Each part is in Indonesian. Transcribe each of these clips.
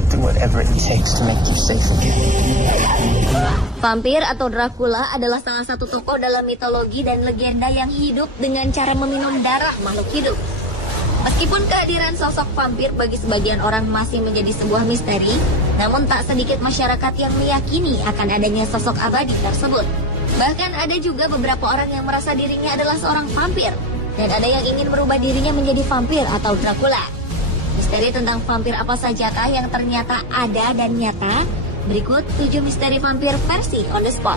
I'll do whatever it takes to make you safe again. Vampir atau Dracula adalah salah satu tokoh dalam mitologi dan legenda yang hidup dengan cara meminum darah makhluk hidup. Meskipun kehadiran sosok vampir bagi sebagian orang masih menjadi sebuah misteri, namun tak sedikit masyarakat yang meyakini akan adanya sosok abadi tersebut. Bahkan ada juga beberapa orang yang merasa dirinya adalah seorang vampir, dan ada yang ingin merubah dirinya menjadi vampir atau Dracula. Misteri tentang vampir apa sajakah yang ternyata ada dan nyata? Berikut 7 misteri vampir versi on the spot.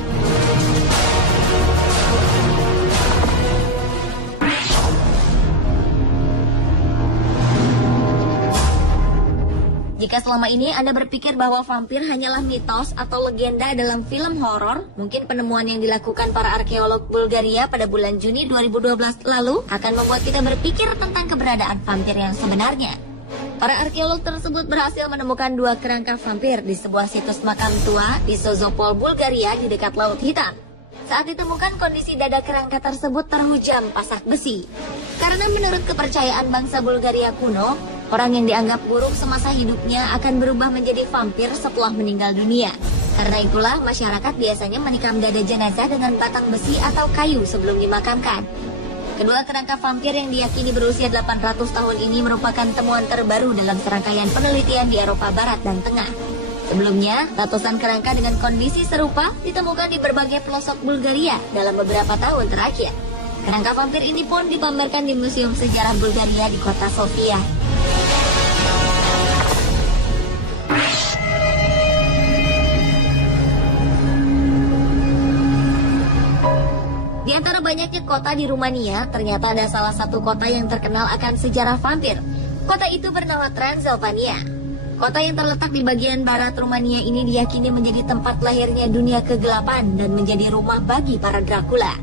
Jika selama ini Anda berpikir bahwa vampir hanyalah mitos atau legenda dalam film horor, mungkin penemuan yang dilakukan para arkeolog Bulgaria pada bulan Juni 2012 lalu akan membuat kita berpikir tentang keberadaan vampir yang sebenarnya. Para arkeolog tersebut berhasil menemukan 2 kerangka vampir di sebuah situs makam tua di Sozopol, Bulgaria di dekat Laut Hitam. Saat ditemukan, kondisi dada kerangka tersebut terhujam pasak besi. Karena menurut kepercayaan bangsa Bulgaria kuno, orang yang dianggap buruk semasa hidupnya akan berubah menjadi vampir setelah meninggal dunia. Karena itulah masyarakat biasanya menikam dada jenazah dengan batang besi atau kayu sebelum dimakamkan. Kedua kerangka vampir yang diyakini berusia 800 tahun ini merupakan temuan terbaru dalam serangkaian penelitian di Eropa Barat dan Tengah. Sebelumnya, ratusan kerangka dengan kondisi serupa ditemukan di berbagai pelosok Bulgaria dalam beberapa tahun terakhir. Kerangka vampir ini pun dipamerkan di Museum Sejarah Bulgaria di kota Sofia. Di antara banyaknya kota di Rumania, ternyata ada salah satu kota yang terkenal akan sejarah vampir. Kota itu bernama Transilvania. Kota yang terletak di bagian barat Rumania ini diyakini menjadi tempat lahirnya dunia kegelapan dan menjadi rumah bagi para Dracula.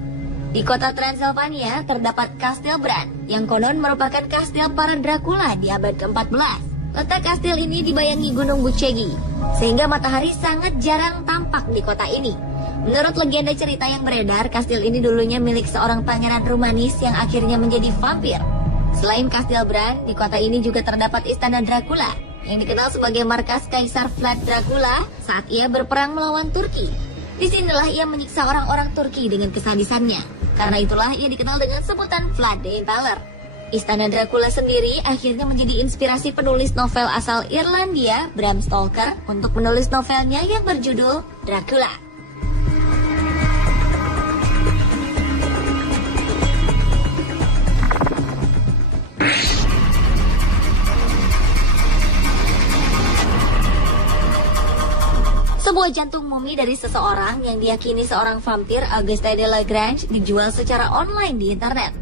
Di kota Transilvania terdapat Kastil Bran, yang konon merupakan kastil para Dracula di abad ke-14. Letak kastil ini dibayangi Gunung Bucegi, sehingga matahari sangat jarang tampak di kota ini. Menurut legenda cerita yang beredar, kastil ini dulunya milik seorang pangeran Rumanis yang akhirnya menjadi vampir. Selain Kastil Bran, di kota ini juga terdapat Istana Dracula, yang dikenal sebagai markas Kaisar Vlad Dracula saat ia berperang melawan Turki. Disinilah ia menyiksa orang-orang Turki dengan kesadisannya. Karena itulah ia dikenal dengan sebutan Vlad the Impaler. Istana Dracula sendiri akhirnya menjadi inspirasi penulis novel asal Irlandia, Bram Stoker, untuk menulis novelnya yang berjudul Dracula. Sebuah jantung mumi dari seseorang yang diyakini seorang vampir, Auguste de Lagrange, dijual secara online di internet.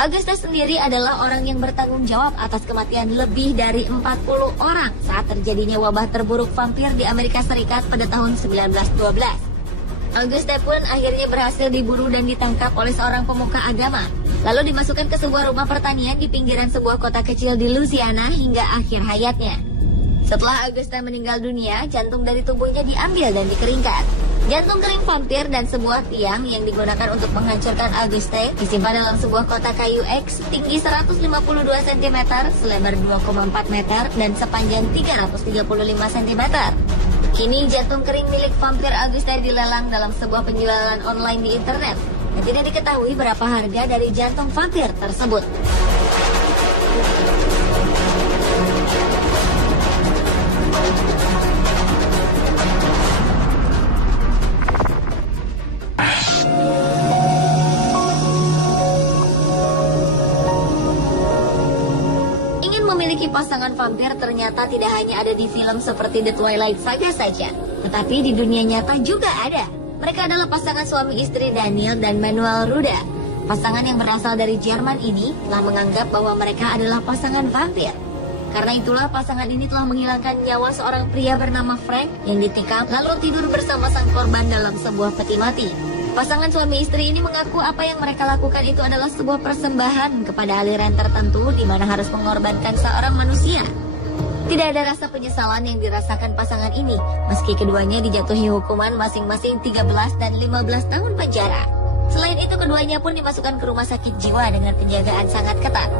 Auguste sendiri adalah orang yang bertanggung jawab atas kematian lebih dari 40 orang saat terjadinya wabah terburuk vampir di Amerika Serikat pada tahun 1912. Auguste pun akhirnya berhasil diburu dan ditangkap oleh seorang pemuka agama, lalu dimasukkan ke sebuah rumah pertanian di pinggiran sebuah kota kecil di Louisiana hingga akhir hayatnya. Setelah Auguste meninggal dunia, jantung dari tubuhnya diambil dan dikeringkan. Jantung kering vampir dan sebuah tiang yang digunakan untuk menghancurkan Auguste disimpan dalam sebuah kotak kayu X tinggi 152 cm, selebar 2,4 meter, dan sepanjang 335 cm. Kini jantung kering milik vampir Auguste dilelang dalam sebuah penjualan online di internet, dan tidak diketahui berapa harga dari jantung vampir tersebut. Memiliki pasangan vampir ternyata tidak hanya ada di film seperti The Twilight Saga saja, tetapi di dunia nyata juga ada. Mereka adalah pasangan suami istri Daniel dan Manuel Ruda. Pasangan yang berasal dari Jerman ini telah menganggap bahwa mereka adalah pasangan vampir. Karena itulah pasangan ini telah menghilangkan nyawa seorang pria bernama Frank yang ditikam lalu tidur bersama sang korban dalam sebuah peti mati. Pasangan suami istri ini mengaku apa yang mereka lakukan itu adalah sebuah persembahan kepada aliran tertentu di mana harus mengorbankan seorang manusia. Tidak ada rasa penyesalan yang dirasakan pasangan ini, meski keduanya dijatuhi hukuman masing-masing 13 dan 15 tahun penjara. Selain itu, keduanya pun dimasukkan ke rumah sakit jiwa dengan penjagaan sangat ketat.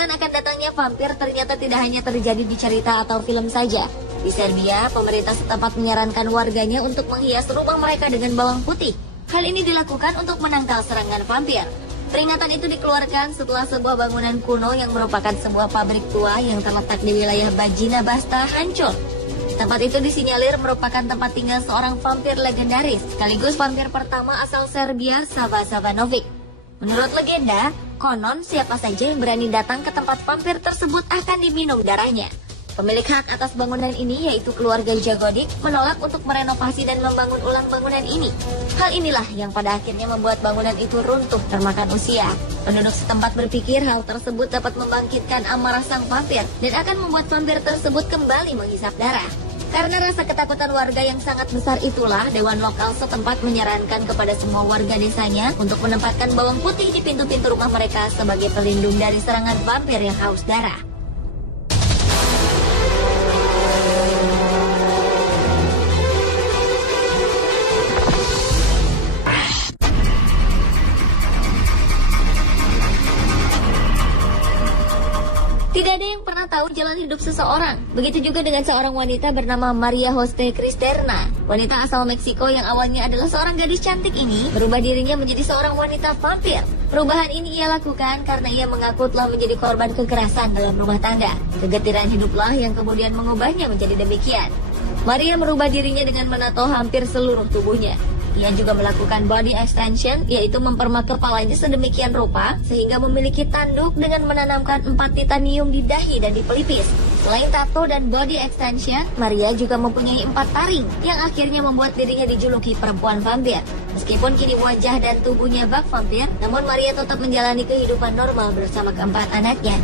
Ketakutan akan datangnya vampir ternyata tidak hanya terjadi di cerita atau film saja. Di Serbia, pemerintah setempat menyarankan warganya untuk menghias rumah mereka dengan bawang putih. Hal ini dilakukan untuk menangkal serangan vampir. Peringatan itu dikeluarkan setelah sebuah bangunan kuno yang merupakan sebuah pabrik tua yang terletak di wilayah Bajina Basta hancur. Tempat itu disinyalir merupakan tempat tinggal seorang vampir legendaris, sekaligus vampir pertama asal Serbia, Sava Savanovic. Menurut legenda, konon siapa saja yang berani datang ke tempat vampir tersebut akan diminum darahnya. Pemilik hak atas bangunan ini, yaitu keluarga Jagodik, menolak untuk merenovasi dan membangun ulang bangunan ini. Hal inilah yang pada akhirnya membuat bangunan itu runtuh termakan usia. Penduduk setempat berpikir hal tersebut dapat membangkitkan amarah sang vampir dan akan membuat vampir tersebut kembali menghisap darah. Karena rasa ketakutan warga yang sangat besar itulah, Dewan Lokal setempat menyarankan kepada semua warga desanya untuk menempatkan bawang putih di pintu-pintu rumah mereka sebagai pelindung dari serangan vampir yang haus darah. Tidak ada yang pernah tahu jalan hidup seseorang. Begitu juga dengan seorang wanita bernama Maria Jose Cristerna. Wanita asal Meksiko yang awalnya adalah seorang gadis cantik ini berubah dirinya menjadi seorang wanita vampir. Perubahan ini ia lakukan karena ia mengaku telah menjadi korban kekerasan dalam rumah tangga. Kegetiran hiduplah yang kemudian mengubahnya menjadi demikian. Maria merubah dirinya dengan menato hampir seluruh tubuhnya. Ia juga melakukan body extension, yaitu mempermak kepalanya sedemikian rupa sehingga memiliki tanduk dengan menanamkan 4 titanium di dahi dan di pelipis. Selain tato dan body extension, Maria juga mempunyai 4 taring yang akhirnya membuat dirinya dijuluki perempuan vampir. Meskipun kini wajah dan tubuhnya bak vampir, namun Maria tetap menjalani kehidupan normal bersama keempat anaknya.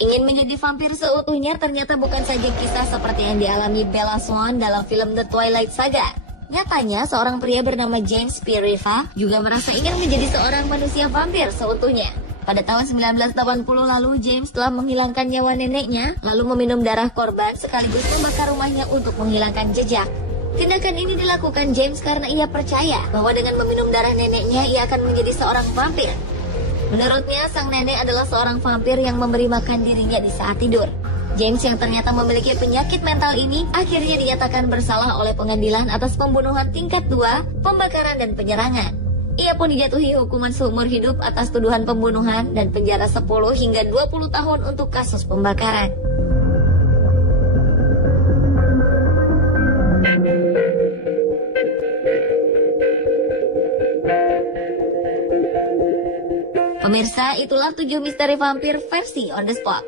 Ingin menjadi vampir seutuhnya ternyata bukan saja kisah seperti yang dialami Bella Swan dalam film The Twilight Saga. Nyatanya, seorang pria bernama James P. Riva juga merasa ingin menjadi seorang manusia vampir seutuhnya. Pada tahun 1980 lalu, James telah menghilangkan nyawa neneknya, lalu meminum darah korban sekaligus membakar rumahnya untuk menghilangkan jejak. Tindakan ini dilakukan James karena ia percaya bahwa dengan meminum darah neneknya, ia akan menjadi seorang vampir. Menurutnya, sang nenek adalah seorang vampir yang memberi makan dirinya di saat tidur. James yang ternyata memiliki penyakit mental ini akhirnya dinyatakan bersalah oleh pengadilan atas pembunuhan tingkat 2, pembakaran dan penyerangan. Ia pun dijatuhi hukuman seumur hidup atas tuduhan pembunuhan dan penjara 10 hingga 20 tahun untuk kasus pembakaran. Pemirsa, itulah 7 misteri vampir versi On The Spot.